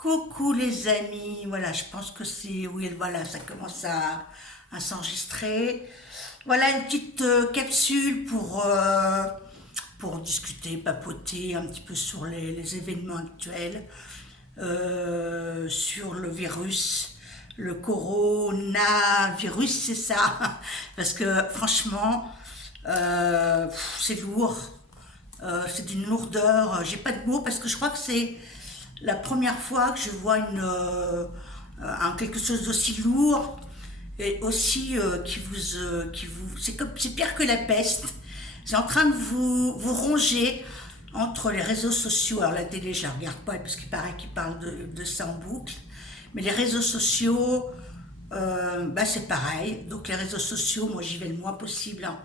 Coucou les amis, voilà, je pense que c'est, oui, voilà, ça commence à s'enregistrer. Voilà une petite capsule pour discuter, papoter un petit peu sur les événements actuels, sur le virus, le coronavirus, c'est ça. Parce que franchement, c'est lourd. C'est d'une lourdeur, j'ai pas de mots parce que je crois que c'est la première fois que je vois quelque chose d'aussi lourd et aussi c'est pire que la peste. C'est en train de vous ronger entre les réseaux sociaux. Alors la télé, je la regarde pas parce qu'il paraît qu'ils parlent de ça en boucle. Mais les réseaux sociaux, c'est pareil. Donc les réseaux sociaux, moi j'y vais le moins possible, hein.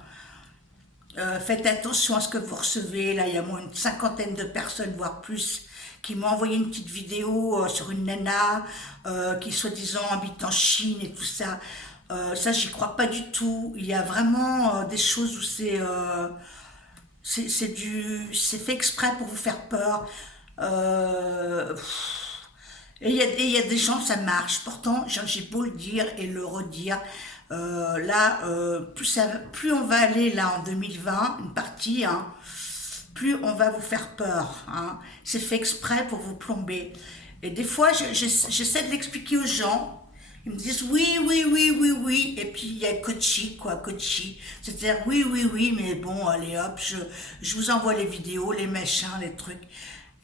Faites attention à ce que vous recevez. Là, il y a moins une cinquantaine de personnes, voire plus, qui m'ont envoyé une petite vidéo sur une nana qui, soi-disant, habite en Chine et tout ça. Ça, j'y crois pas du tout. Il y a vraiment des choses où c'est fait exprès pour vous faire peur. Euh, et il y a des gens, ça marche. Pourtant, j'ai beau le dire et le redire. Là, plus on va aller là en 2020, une partie, hein, plus on va vous faire peur, hein. C'est fait exprès pour vous plomber. Et des fois, j'essaie de l'expliquer aux gens. Ils me disent oui, oui, oui, oui, oui. Et puis il y a coachy, quoi, coachy. C'est-à-dire oui, oui, oui, mais bon, allez hop, je vous envoie les vidéos, les machins, les trucs.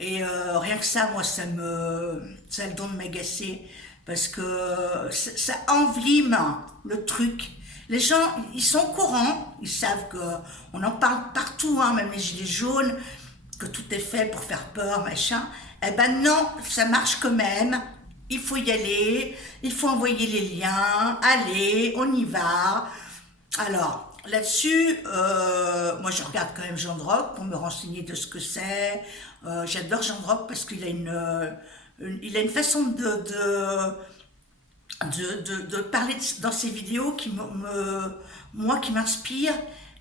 Et rien que ça, moi, ça a le don de m'agacer. Parce que ça envime le truc. Les gens, ils sont au courant, ils savent qu'on en parle partout, hein, même les gilets jaunes, que tout est fait pour faire peur, machin. Eh ben non, ça marche quand même. Il faut y aller, il faut envoyer les liens, allez, on y va. Alors, là-dessus, moi je regarde quand même Jean Drock pour me renseigner de ce que c'est. J'adore Jean Drock parce qu'il a il a une façon de parler dans ses vidéos moi, qui m'inspire.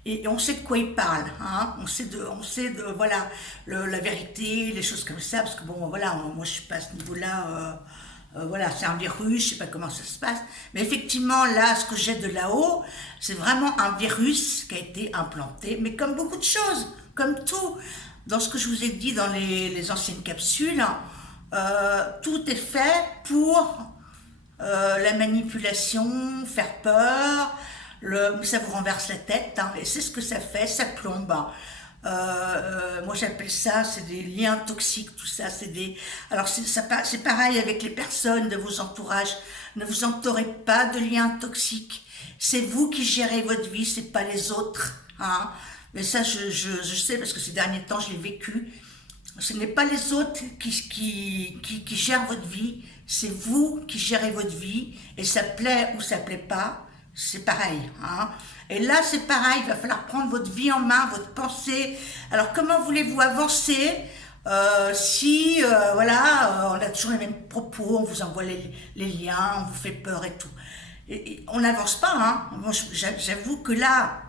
Et on sait de quoi il parle, hein. Voilà, la vérité, les choses comme ça, parce que bon, voilà, moi je suis pas à ce niveau-là, voilà, c'est un virus, je sais pas comment ça se passe, mais effectivement, là, ce que j'ai de là-haut, c'est vraiment un virus qui a été implanté, mais comme beaucoup de choses, comme tout, dans ce que je vous ai dit dans les anciennes capsules, tout est fait pour la manipulation, faire peur, ça vous renverse la tête, hein, et c'est ce que ça fait, ça plombe. Moi j'appelle ça, c'est des liens toxiques, tout ça, alors c'est pareil avec les personnes de vos entourages, ne vous entourez pas de liens toxiques, c'est vous qui gérez votre vie, c'est pas les autres, hein. Mais ça je sais parce que ces derniers temps je l'ai vécu. Ce n'est pas les autres qui gèrent votre vie, c'est vous qui gérez votre vie, et ça plaît ou ça plaît pas, c'est pareil, hein. Et là, c'est pareil, il va falloir prendre votre vie en main, votre pensée. Alors, comment voulez-vous avancer si, voilà, on a toujours les mêmes propos, on vous envoie les liens, on vous fait peur et tout. Et on n'avance pas, hein. Moi, j'avoue que là,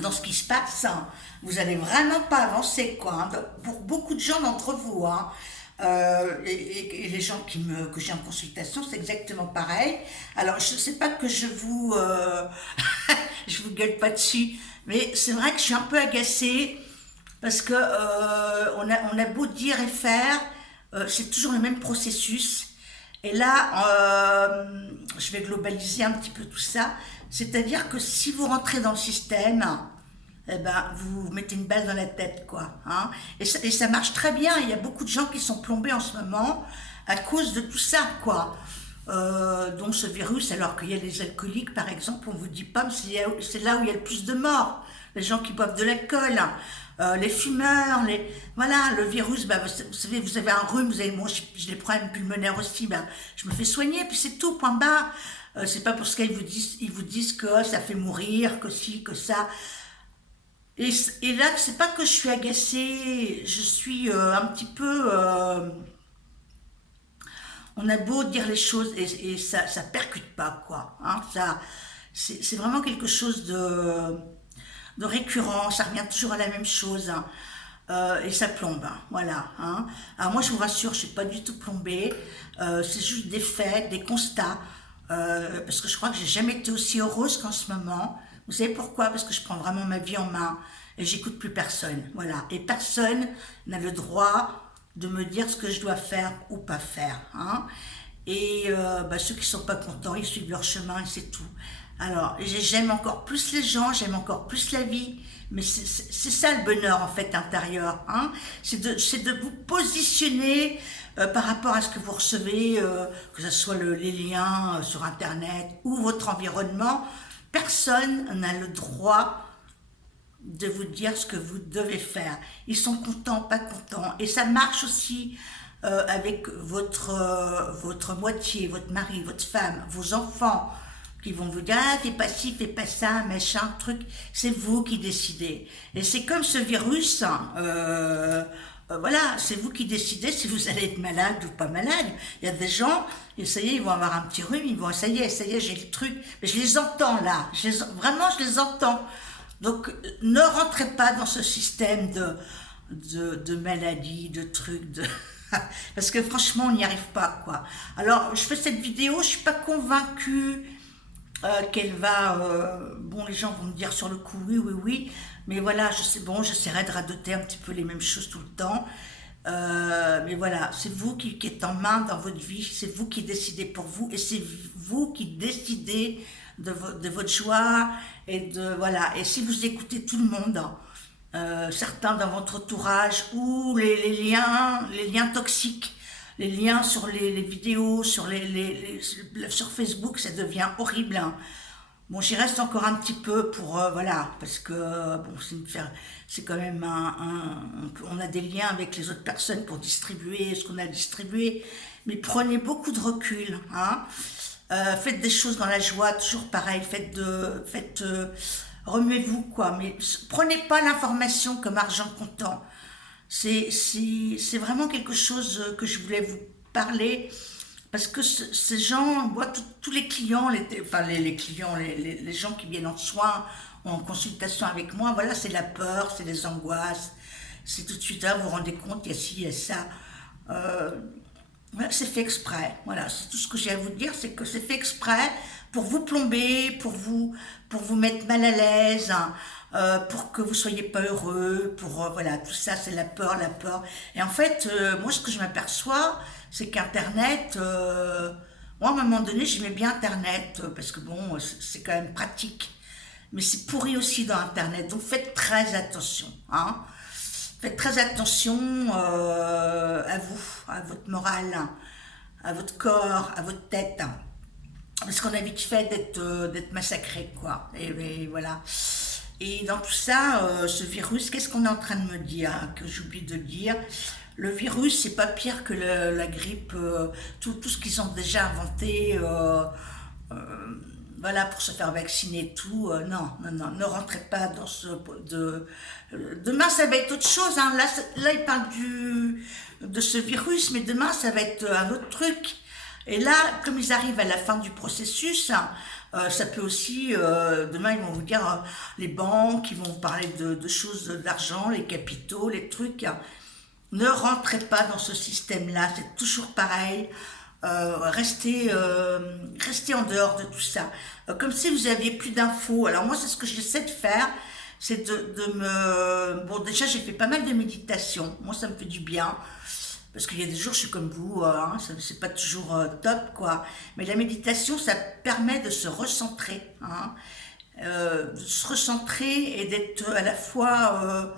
dans ce qui se passe, hein, vous allez vraiment pas avancer, quoi, hein, pour beaucoup de gens d'entre vous, hein. Et les gens que j'ai en consultation, c'est exactement pareil. Alors, je sais pas que je vous gueule pas dessus, mais c'est vrai que je suis un peu agacée parce que on a beau dire et faire, c'est toujours le même processus. Et là, je vais globaliser un petit peu tout ça. C'est-à-dire que si vous rentrez dans le système, eh ben, vous mettez une balle dans la tête, quoi, hein. Et ça marche très bien. Il y a beaucoup de gens qui sont plombés en ce moment à cause de tout ça, quoi. Dont ce virus, alors qu'il y a les alcooliques, par exemple, on vous dit pas, mais c'est là où il y a le plus de morts. Les gens qui boivent de l'alcool, les fumeurs, voilà, le virus, bah, vous savez, vous avez un rhume, moi j'ai des problèmes pulmonaires aussi, bah, je me fais soigner, puis c'est tout, point barre. C'est pas pour ce qu'ils vous disent que ça fait mourir, que ci, que ça. Et là, c'est pas que je suis agacée, je suis un petit peu. On a beau dire les choses et ça percute pas, quoi, hein. C'est vraiment quelque chose de récurrent, ça revient toujours à la même chose, hein. et ça plombe, hein, voilà. Hein. Alors moi je vous rassure, je suis pas du tout plombée, c'est juste des faits, des constats, parce que je crois que j'ai jamais été aussi heureuse qu'en ce moment. Vous savez pourquoi? Parce que je prends vraiment ma vie en main et j'écoute plus personne, voilà. Et personne n'a le droit de me dire ce que je dois faire ou pas faire, hein. Et ceux qui sont pas contents, ils suivent leur chemin et c'est tout. Alors, j'aime encore plus les gens, j'aime encore plus la vie, mais c'est ça le bonheur en fait intérieur, hein. C'est de vous positionner par rapport à ce que vous recevez, que ce soit les liens sur Internet ou votre environnement. Personne n'a le droit de vous dire ce que vous devez faire. Ils sont contents, pas contents. Et ça marche aussi avec votre moitié, votre mari, votre femme, vos enfants, qui vont vous dire, ah, fais pas ci, fais pas ça, machin, truc. C'est vous qui décidez. Et c'est comme ce virus, hein, voilà, c'est vous qui décidez si vous allez être malade ou pas malade. Il y a des gens, et ça y est, ils vont avoir un petit rhume, ils vont, ça y est, j'ai le truc. Mais je les entends là, vraiment, je les entends. Donc, ne rentrez pas dans ce système de maladies, de trucs, parce que franchement, on n'y arrive pas, quoi. Alors, je fais cette vidéo, je suis pas convaincue qu'elle va... bon, les gens vont me dire sur le coup, oui, oui, oui, mais voilà, je sais, bon, j'essaierai de radoter un petit peu les mêmes choses tout le temps. Mais voilà, c'est vous qui êtes en main dans votre vie, c'est vous qui décidez pour vous, et c'est vous qui décidez de votre joie, et de, voilà, et si vous écoutez tout le monde, certains dans votre entourage, ou les liens toxiques, les liens sur les vidéos, sur sur Facebook, ça devient horrible, hein. Bon, j'y reste encore un petit peu pour, voilà, parce que, bon, c'est quand même on a des liens avec les autres personnes pour distribuer ce qu'on a distribué, mais prenez beaucoup de recul, hein. Faites des choses dans la joie, toujours pareil, remuez-vous, quoi, mais prenez pas l'information comme argent comptant. C'est vraiment quelque chose que je voulais vous parler, parce que ces gens, moi, tous les clients, les clients, les gens qui viennent en soins, en consultation avec moi, voilà, c'est la peur, c'est les angoisses, c'est tout de suite, là, vous vous rendez compte, il y a ci, il y a ça. Voilà, c'est fait exprès, voilà, c'est tout ce que j'ai à vous dire, c'est que c'est fait exprès pour vous plomber, pour vous mettre mal à l'aise, hein, pour que vous soyez pas heureux, voilà, tout ça, c'est la peur, la peur. Et en fait, moi, ce que je m'aperçois, c'est qu'Internet, moi, à un moment donné, j'aimais bien Internet, parce que bon, c'est quand même pratique, mais c'est pourri aussi dans Internet, donc faites très attention, hein. Faites très attention à vous, à votre morale, à votre corps, à votre tête, hein. Parce qu'on a vite fait d'être massacré, quoi. Et voilà. Et dans tout ça, ce virus, qu'est-ce qu'on est en train de me dire, hein, que j'oublie de dire? Le virus, c'est pas pire que la grippe, tout ce qu'ils ont déjà inventé, voilà, pour se faire vacciner et tout. Non, non, non, ne rentrez pas dans demain, ça va être autre chose, hein. Là, ils parlent de ce virus, mais demain, ça va être un autre truc. Et là, comme ils arrivent à la fin du processus, hein, ça peut aussi, demain ils vont vous dire, les banques, ils vont vous parler de choses, d'argent, les capitaux, les trucs, hein. Ne rentrez pas dans ce système-là, c'est toujours pareil. Restez en dehors de tout ça. Comme si vous aviez plus d'infos. Alors moi, c'est ce que j'essaie de faire, c'est de me... Bon, déjà, j'ai fait pas mal de méditation. Moi, ça me fait du bien. Parce qu'il y a des jours, je suis comme vous, hein, c'est pas toujours top, quoi. Mais la méditation, ça permet de se recentrer, hein, de se recentrer et d'être à la fois,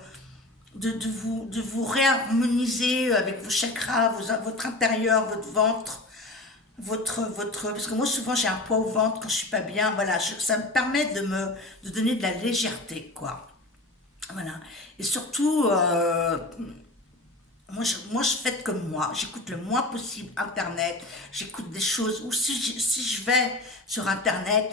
de vous réharmoniser avec vos chakras, votre intérieur, votre ventre, parce que moi, souvent, j'ai un poids au ventre quand je suis pas bien, voilà, ça me permet de donner de la légèreté, quoi. Voilà. Et surtout, moi, je fais comme moi, j'écoute le moins possible Internet, j'écoute des choses, ou si je vais sur Internet,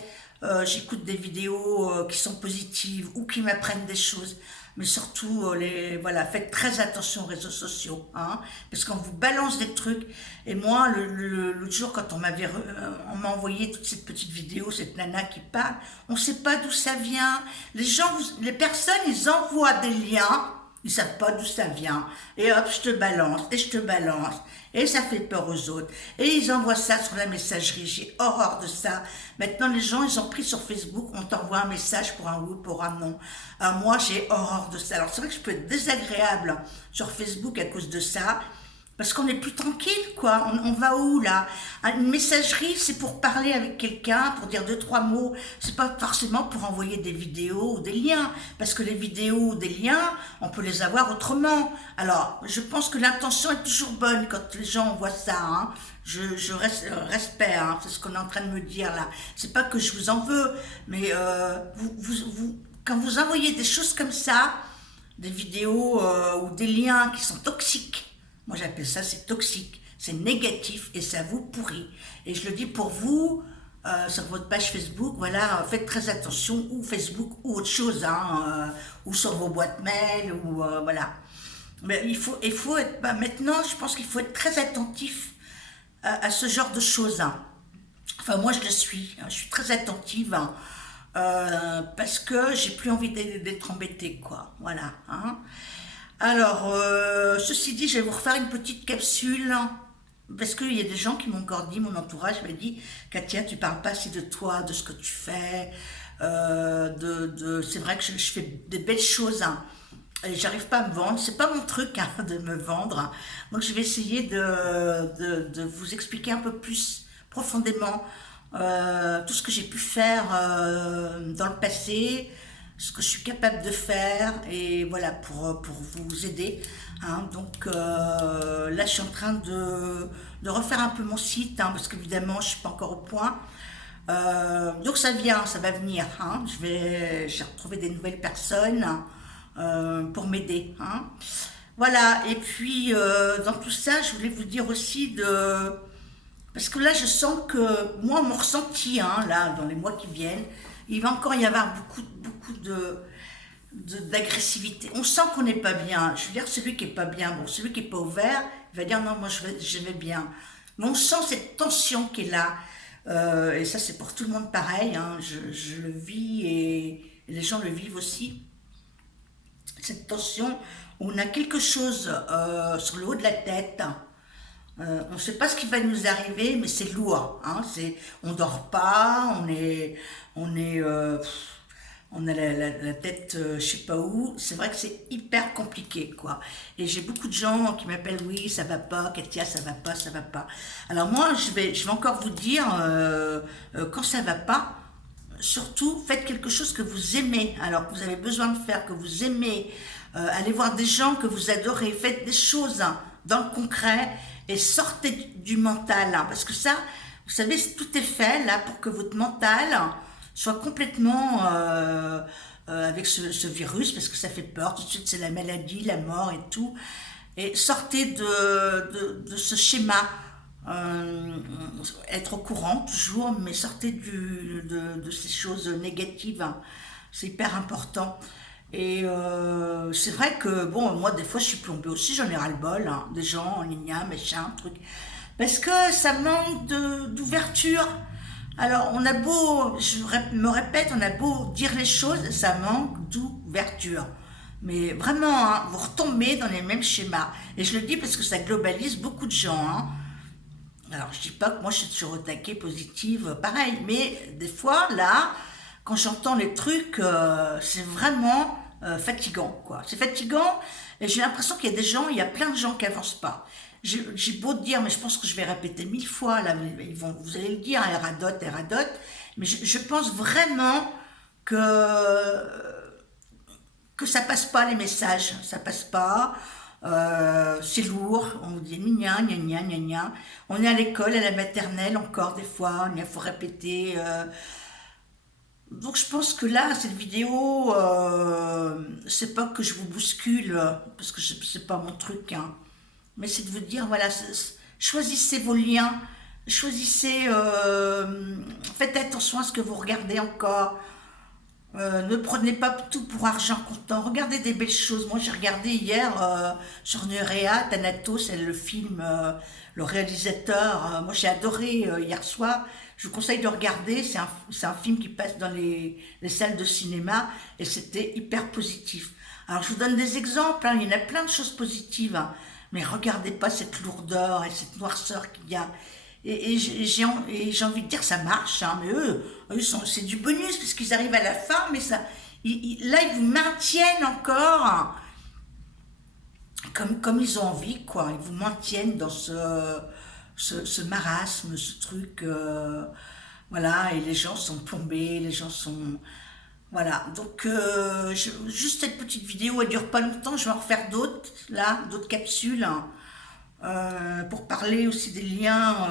j'écoute des vidéos qui sont positives ou qui m'apprennent des choses, mais surtout, voilà, faites très attention aux réseaux sociaux, hein, parce qu'on vous balance des trucs, et moi, l'autre jour, quand on m'a envoyé toute cette petite vidéo, cette nana qui parle, on ne sait pas d'où ça vient, les personnes, ils envoient des liens, Ils savent pas d'où ça vient. Et hop, je te balance, et je te balance. Et ça fait peur aux autres. Et ils envoient ça sur la messagerie. J'ai horreur de ça. Maintenant, les gens, ils ont pris sur Facebook, on t'envoie un message pour un oui, pour un non. Moi, j'ai horreur de ça. Alors, c'est vrai que je peux être désagréable sur Facebook à cause de ça. Parce qu'on est plus tranquille, quoi. On va où, là? Une messagerie, c'est pour parler avec quelqu'un, pour dire deux, trois mots. C'est pas forcément pour envoyer des vidéos ou des liens. Parce que les vidéos ou des liens, on peut les avoir autrement. Alors, je pense que l'intention est toujours bonne quand les gens voient ça, hein. Je respecte, hein. C'est ce qu'on est en train de me dire, là. C'est pas que je vous en veux, mais quand vous envoyez des choses comme ça, des vidéos ou des liens qui sont toxiques, moi j'appelle ça, c'est toxique, c'est négatif et ça vous pourrit. Et je le dis pour vous, sur votre page Facebook, voilà, faites très attention, ou Facebook ou autre chose, hein, ou sur vos boîtes mail, ou voilà. Mais il faut être, maintenant je pense qu'il faut être très attentif à ce genre de choses, hein. Enfin moi je le suis, hein, je suis très attentive, hein, parce que j'ai plus envie d'être embêtée, quoi, voilà, hein. Alors, ceci dit, je vais vous refaire une petite capsule, hein, parce qu'il y a des gens qui m'ont encore dit, mon entourage m'a dit, Katia, tu parles pas assez de toi, de ce que tu fais, c'est vrai que je fais des belles choses, hein, et j'arrive pas à me vendre, c'est pas mon truc, hein, de me vendre, hein. Donc je vais essayer de vous expliquer un peu plus profondément tout ce que j'ai pu faire dans le passé, ce que je suis capable de faire, et voilà, pour vous aider, hein. Donc là je suis en train de refaire un peu mon site, hein, parce qu'évidemment je suis pas encore au point. Donc ça vient, ça va venir, hein. J'ai retrouvé des nouvelles personnes pour m'aider, hein. Voilà, et puis dans tout ça je voulais vous dire aussi parce que là je sens que moi mon ressenti, hein, là dans les mois qui viennent, il va encore y avoir beaucoup d'agressivité. On sent qu'on n'est pas bien. Je veux dire, celui qui est pas bien, bon, celui qui est pas ouvert, il va dire non, moi je vais bien. Mais on sent cette tension qui est là. Et ça, c'est pour tout le monde pareil, hein. Je le vis et les gens le vivent aussi. Cette tension où on a quelque chose sur le haut de la tête. On ne sait pas ce qui va nous arriver, mais c'est lourd, hein. On dort pas, on a la tête, je sais pas où. C'est vrai que c'est hyper compliqué, quoi. Et j'ai beaucoup de gens qui m'appellent, oui, ça va pas, Katia, ça va pas, ça va pas. Alors moi, je vais encore vous dire, quand ça va pas, surtout faites quelque chose que vous aimez, alors que vous avez besoin de faire, que vous aimez. Allez voir des gens que vous adorez, faites des choses, hein, dans le concret, et sortez du mental, hein, parce que ça, vous savez, tout est fait là pour que votre mental soit complètement avec ce virus, parce que ça fait peur, tout de suite c'est la maladie, la mort et tout, et sortez de ce schéma, être au courant toujours, mais sortez de ces choses négatives, hein. C'est hyper important. Et c'est vrai que, bon, moi, des fois, je suis plombée aussi, j'en ai ras-le-bol, hein, des gens en ligne, machin, truc. Parce que ça manque d'ouverture. Alors, on a beau, me répète, on a beau dire les choses, ça manque d'ouverture. Mais vraiment, hein, vous retombez dans les mêmes schémas. Et je le dis parce que ça globalise beaucoup de gens, hein. Alors, je dis pas que moi, je suis toujours au taquet, positive, pareil. Mais des fois, là, quand j'entends les trucs, c'est vraiment fatigant, quoi. C'est fatigant, et j'ai l'impression qu'il y a des gens, il y a plein de gens qui avancent pas. J'ai beau dire, mais je pense que je vais répéter 1000 fois, là, vous allez le dire, elle radote, mais je pense vraiment que, que ça passe pas les messages, ça passe pas, c'est lourd, on vous dit gna gna gna gna gna, on est à l'école, à la maternelle encore des fois, il faut répéter, donc je pense que là, cette vidéo, c'est pas que je vous bouscule, parce que c'est pas mon truc, hein, mais c'est de vous dire, voilà, choisissez vos liens, choisissez, faites attention à ce que vous regardez encore, ne prenez pas tout pour argent comptant, regardez des belles choses. Moi j'ai regardé hier sur Nurea, Thanatos, c'est le film, le réalisateur, moi j'ai adoré hier soir, je vous conseille de regarder, c'est un film qui passe dans les salles de cinéma, et c'était hyper positif. Alors je vous donne des exemples, hein, il y en a plein de choses positives, hein, mais regardez pas cette lourdeur et cette noirceur qu'il y a. Et j'ai envie de dire ça marche, hein, mais c'est du bonus puisqu'ils arrivent à la fin, mais ça, là ils vous maintiennent encore, hein, comme ils ont envie, quoi. Ils vous maintiennent dans ce marasme, ce truc, voilà, et les gens sont plombés, les gens sont... Voilà, donc juste cette petite vidéo, elle dure pas longtemps, je vais en refaire d'autres, là, d'autres capsules, hein, pour parler aussi des liens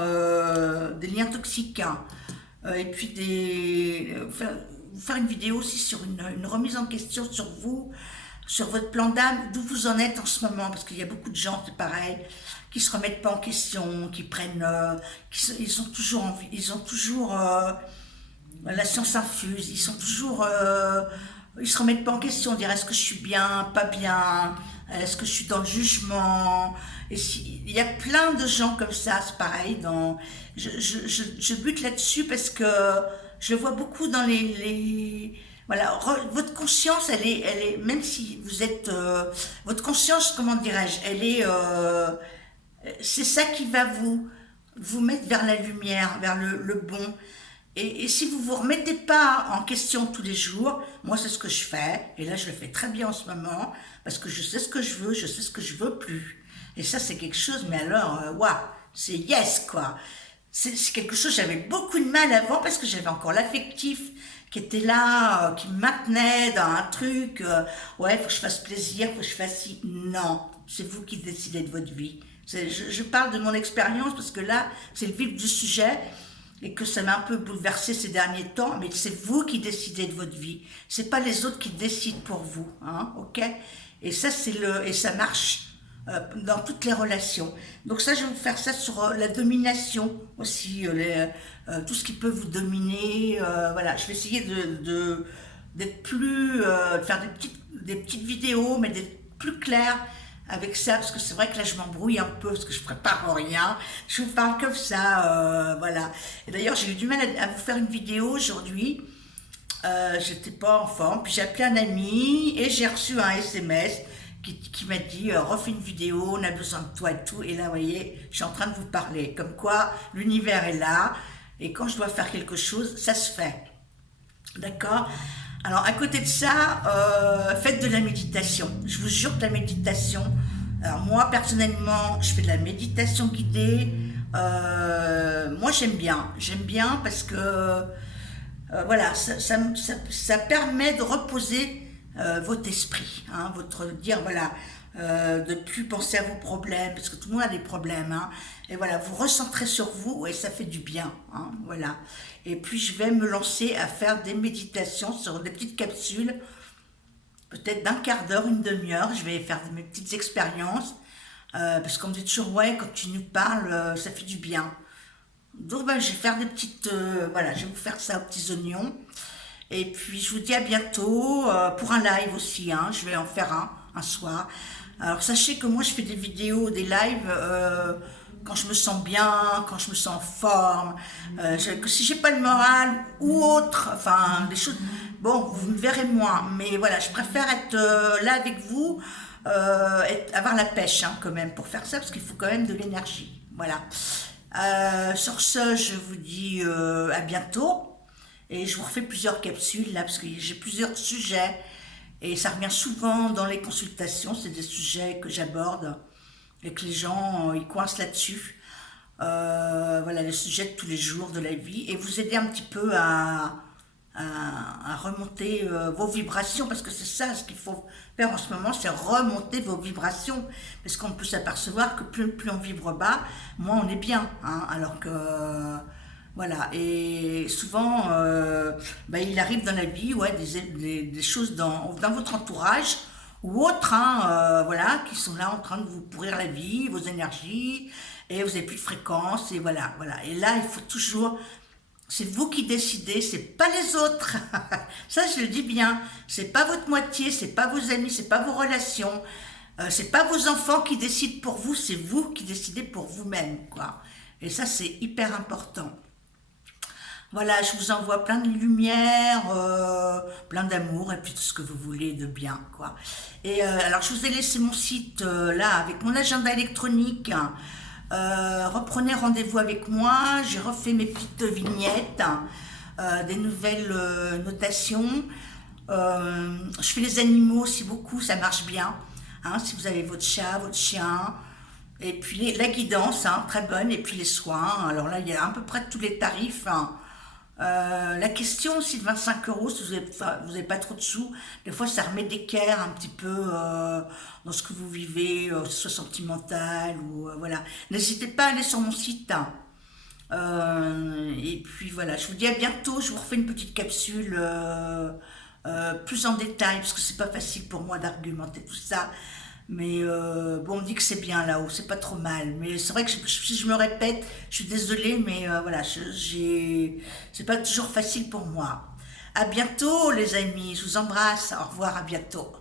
toxiques, hein, et puis faire une vidéo aussi sur une remise en question sur vous, sur votre plan d'âme, d'où vous en êtes en ce moment, parce qu'il y a beaucoup de gens, c'est pareil, qui se remettent pas en question, qui prennent, ils ont toujours la science infuse, ils sont toujours, ils se remettent pas en question, dire est-ce que je suis bien, pas bien, est-ce que je suis dans le jugement, il y a plein de gens comme ça, c'est pareil, je bute là-dessus parce que je vois beaucoup dans voilà, votre conscience, même si vous êtes, votre conscience, comment dirais-je, c'est ça qui va vous mettre vers la lumière, vers le bon. Et si vous vous remettez pas en question tous les jours, moi c'est ce que je fais, et là je le fais très bien en ce moment, parce que je sais ce que je veux, je sais ce que je veux plus. Et ça c'est quelque chose, mais alors, waouh, c'est yes quoi. C'est quelque chose, j'avais beaucoup de mal avant, parce que j'avais encore l'affectif qui était là, qui me maintenait dans un truc, ouais, faut que je fasse plaisir, faut que je fasse ci. Non, c'est vous qui décidez de votre vie. Je parle de mon expérience, parce que là, c'est le vif du sujet, et que ça m'a un peu bouleversé ces derniers temps, mais c'est vous qui décidez de votre vie. C'est pas les autres qui décident pour vous, hein, ok? Et ça, et ça marche dans toutes les relations. Donc ça, je vais vous faire ça sur la domination aussi, tout ce qui peut vous dominer. Voilà, je vais essayer d'être plus, de faire des petites vidéos, mais d'être plus clair avec ça, parce que c'est vrai que là je m'embrouille un peu, parce que je prépare rien, je vous parle comme ça, voilà. Et d'ailleurs j'ai eu du mal à vous faire une vidéo aujourd'hui, j'étais pas en forme, puis j'ai appelé un ami, et j'ai reçu un SMS qui m'a dit, refais une vidéo, on a besoin de toi et tout, et là vous voyez, je suis en train de vous parler, comme quoi l'univers est là, et quand je dois faire quelque chose, ça se fait, d'accord? Alors, à côté de ça, faites de la méditation. Je vous jure que la méditation, alors moi, personnellement, je fais de la méditation guidée. Moi, j'aime bien. J'aime bien parce que, voilà, ça permet de reposer votre esprit. Hein, dire, voilà, de plus penser à vos problèmes, parce que tout le monde a des problèmes. Hein, et voilà, vous recentrez sur vous et ça fait du bien. Hein, voilà. Et puis je vais me lancer à faire des méditations sur des petites capsules, peut-être d'un quart d'heure, une demi-heure. Je vais faire mes petites expériences, parce qu'on me dit toujours, ouais, quand tu nous parles, ça fait du bien. Donc ben, je vais faire des petites, voilà, je vais vous faire ça aux petits oignons. Et puis je vous dis à bientôt, pour un live aussi, hein, je vais en faire un soir. Alors sachez que moi je fais des vidéos, des lives, quand je me sens bien, quand je me sens en forme, que si j'ai pas le moral ou autre, enfin des choses, bon, vous me verrez moins, mais voilà, je préfère être là avec vous, avoir la pêche hein, quand même pour faire ça, parce qu'il faut quand même de l'énergie, voilà. Sur ce, je vous dis à bientôt, et je vous refais plusieurs capsules là, parce que j'ai plusieurs sujets, et ça revient souvent dans les consultations, c'est des sujets que j'aborde, et que les gens ils coincent là-dessus. Voilà, les sujets de tous les jours de la vie, et vous aider un petit peu à remonter vos vibrations, parce que c'est ça ce qu'il faut faire en ce moment, c'est remonter vos vibrations, parce qu'on peut s'apercevoir que plus on vibre bas, moins on est bien, hein, alors que voilà, et souvent il arrive dans la vie ouais, des choses dans votre entourage ou autres, hein, voilà, qui sont là en train de vous pourrir la vie, vos énergies, et vous n'avez plus de fréquence, et voilà, voilà. Et là, il faut toujours, c'est vous qui décidez, c'est pas les autres. Ça, je le dis bien, c'est pas votre moitié, c'est pas vos amis, c'est pas vos relations, c'est pas vos enfants qui décident pour vous, c'est vous qui décidez pour vous-même, quoi. Et ça, c'est hyper important. Voilà, je vous envoie plein de lumière, plein d'amour et puis tout ce que vous voulez de bien, quoi. Et alors, je vous ai laissé mon site là avec mon agenda électronique. Reprenez rendez-vous avec moi. J'ai refait mes petites vignettes, des nouvelles notations. Je fais les animaux aussi beaucoup, ça marche bien. Hein, si vous avez votre chat, votre chien. Et puis la guidance, hein, très bonne. Et puis les soins. Alors là, il y a à peu près tous les tarifs, hein. La question aussi de 25 euros, si vous n'avez enfin, vous avez pas trop de sous, des fois ça remet d'équerre un petit peu dans ce que vous vivez, que ce soit sentimental ou voilà. N'hésitez pas à aller sur mon site, hein. Et puis voilà, je vous dis à bientôt. Je vous refais une petite capsule plus en détail parce que c'est pas facile pour moi d'argumenter tout ça. Mais bon, on dit que c'est bien là-haut, c'est pas trop mal. Mais c'est vrai que si je me répète, je suis désolée, mais voilà, c'est pas toujours facile pour moi. À bientôt, les amis. Je vous embrasse. Au revoir, à bientôt.